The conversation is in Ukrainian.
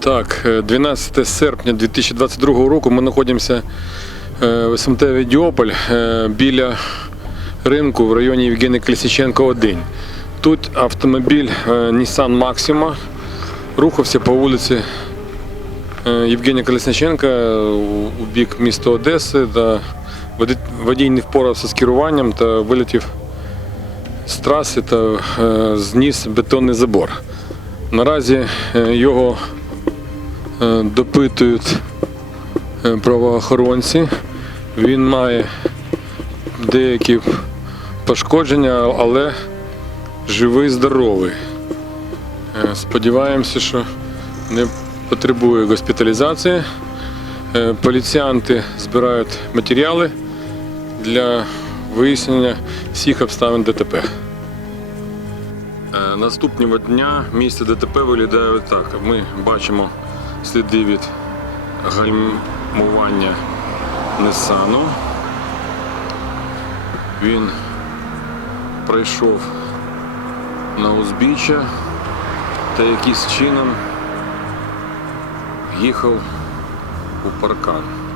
Так, е, 12 серпня 2022 року ми знаходимося е, в СМТ Відіополь е, біля ринку в районі Євгенія Колесніченка 1. Тут автомобіль е, Nissan Maxima рухався по вулиці е, Євгенія Колесніченка у бік міста Одеси. Та водій не впорався з керуванням та вилетів з траси та е, зніс бетонний забор. Наразі е, його е, допитують е, правоохоронці. Він має деякі пошкодження, але живий, здоровий. Е, Сподіваємося, що не потребує госпіталізації. Е, Поліціянти збирають матеріали для вияснення всіх обставин ДТП. Е, Наступного дня місце ДТП виглядає так. Ми бачимо сліди від гальмування Нисану. Він прийшов на узбіччя та якийсь чином в'їхав у паркан.